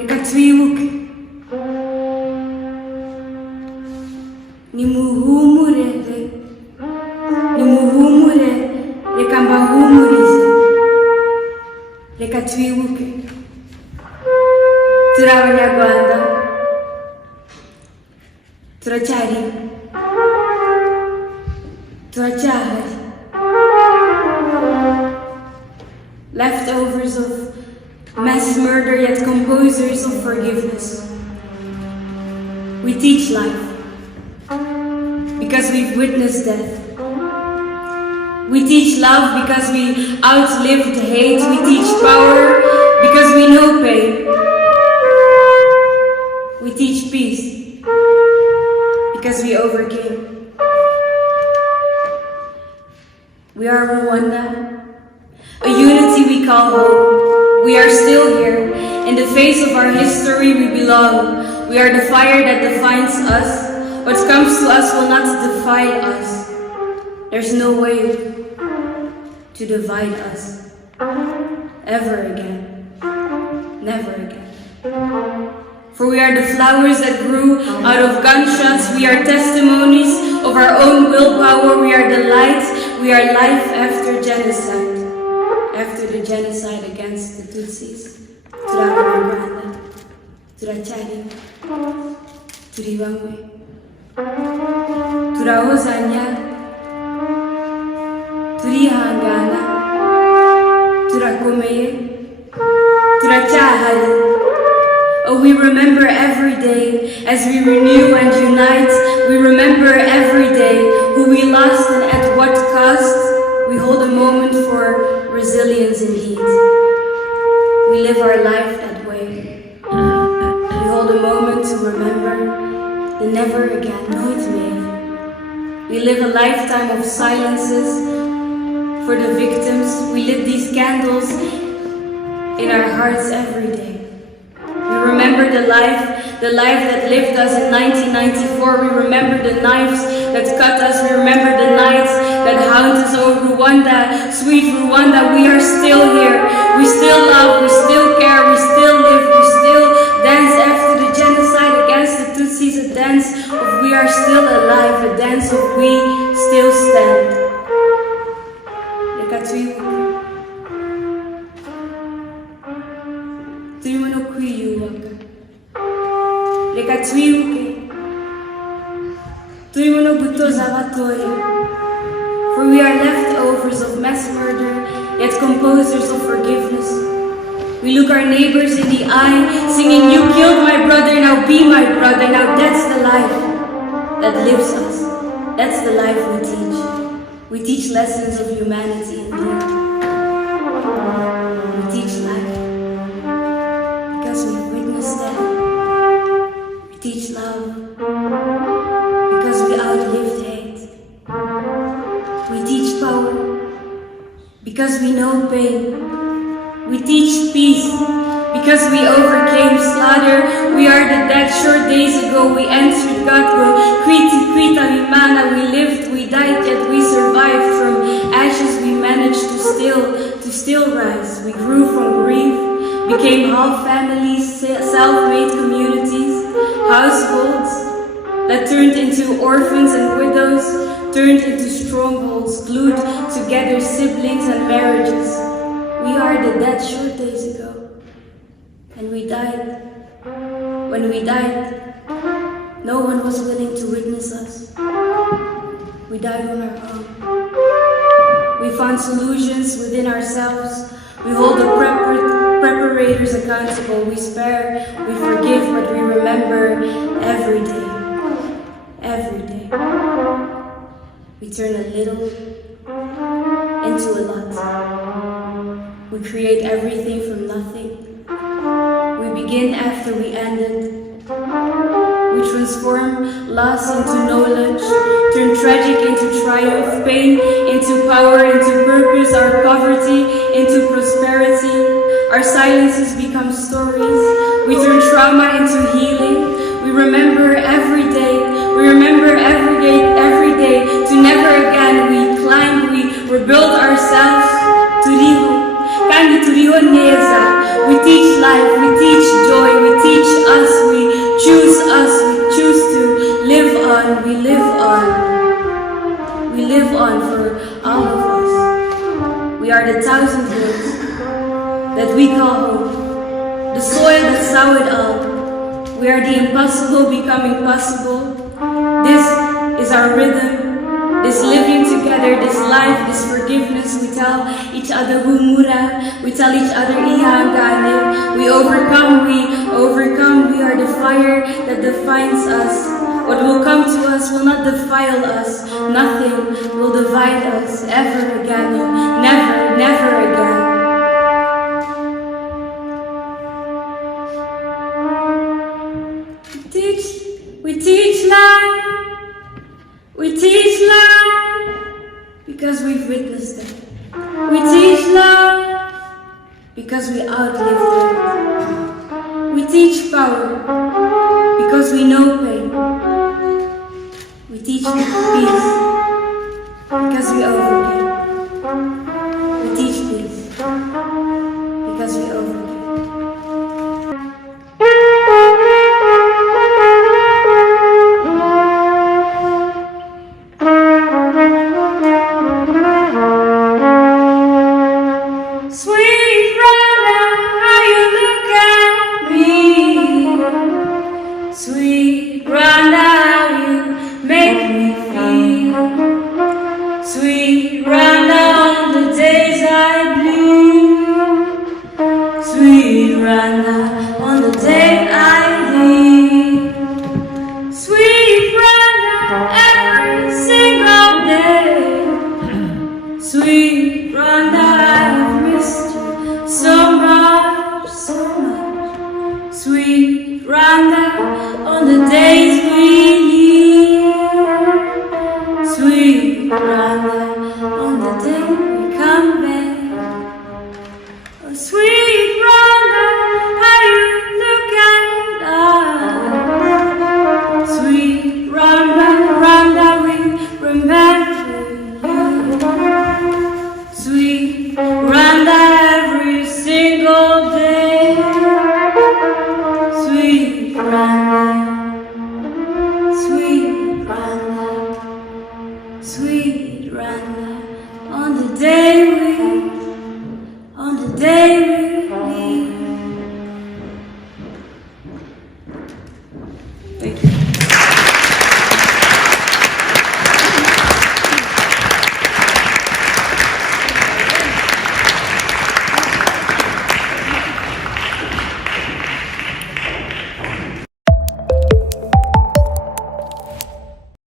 Reka twibuke, nimuhumure, reka mbahumurize, reka twibuke, turi Abanyarwanda, turacyahari, leftovers of mass murder, yet composers of forgiveness. We teach life because we've witnessed death. We teach love because we outlived hate. We teach power because we know pain. We teach peace because we overcame. We are Rwanda, a unity we call home. We are still here. In the face of our history, we belong. We are the fire that defines us. What comes to us will not defy us. There's no way to divide us. Ever again. Never again. For we are the flowers that grew out of gunshots. We are testimonies of our own willpower. We are the light. We are life after genocide. After the genocide against the Tutsis. Turi Rwanda. Turacyari. Turi bamwe. Turahozanya. Turihangana. Turakomeye. Turacyahari. Oh, we remember every day as we renew and unite. We remember every day who we lost and at what cost. We hold a moment for resilience in heat. We live our life that way. We hold a moment to remember the never again, nooit meer. We live a lifetime of silences for the victims. We lit these candles in our hearts every day. We remember the life that lived us in 1994. We remember the knives that cut us. We remember the nights that haunt us. Oh, Rwanda, sweet Rwanda, we are still here. We still love, we still care, we still live, we still dance after the genocide against the Tutsis. A dance of we are still alive, a dance of we still stand. Reka twibuke. Turimo no kwiyubaka. Reka twibuke. Turimo no gutoza abatoya. For we are leftovers of mass murder, yet composers of forgiveness. We look our neighbors in the eye, singing, "You killed my brother, now be my brother." Now that's the life that lives us. That's the life we teach. We teach lessons of humanity indeed. We teach life because we witnessed death. We teach love because we outlived hate. We teach power because we know pain. We teach peace because we overcame slaughter. We are the dead. Short days ago we entered Godgo. Krita Vimana. We lived, we died, yet we survived. From ashes we managed to still rise. We grew from grief, became half families, self-made communities, households that turned into orphans and widows, turned into strongholds, glued together siblings and marriages. We are the dead short days ago. And we died. When we died, no one was willing to witness us. We died on our own. We found solutions within ourselves. We hold the preparators accountable. We spare, we forgive, but we remember every day. Every day. We turn a little into a lot. We create everything from nothing. We begin after we ended. We transform loss into knowledge, turn tragic into triumph, pain into power, into purpose, our poverty into prosperity. Our silences become stories. We turn trauma into healing. We remember every day. We remember every day to never again. We climb, we rebuild ourselves. Turiho, kandi turiho neza. We teach life, we teach joy, we teach us, we choose to live on, we live on. We live on for all of us. We are the thousand hills that we call home, the soil that sowed up. We are the impossible becoming possible. This is our rhythm, this living together, this life, this forgiveness. We tell each other humura, we tell each other ihangane. We overcome, we are the fire that defines us. What will come to us will not defile us. Nothing will divide us ever again. Never, never again. We teach life. We teach life because we've witnessed it. We teach love because we outlived it. We teach power because we know pain. We teach peace because we overcame. We teach peace because we overcame. Sweet Rwanda, you make me feel. Sweet Rwanda, on the days I bleed. Sweet Rwanda, on the day I leave. Sweet Rwanda, every single day. Sweet Rwanda, I've missed you so much, so much. Sweet Rwanda, on the days we leave. Sweet Rwanda, on the day we come back. Oh, sweet Rwanda, how you look at us. Sweet Rwanda, Rwanda, we remember you. Sweet Rwanda, every single day. Sweet Rwanda, sweet Rwanda, sweet Rwanda, on the day we leave. Thank you.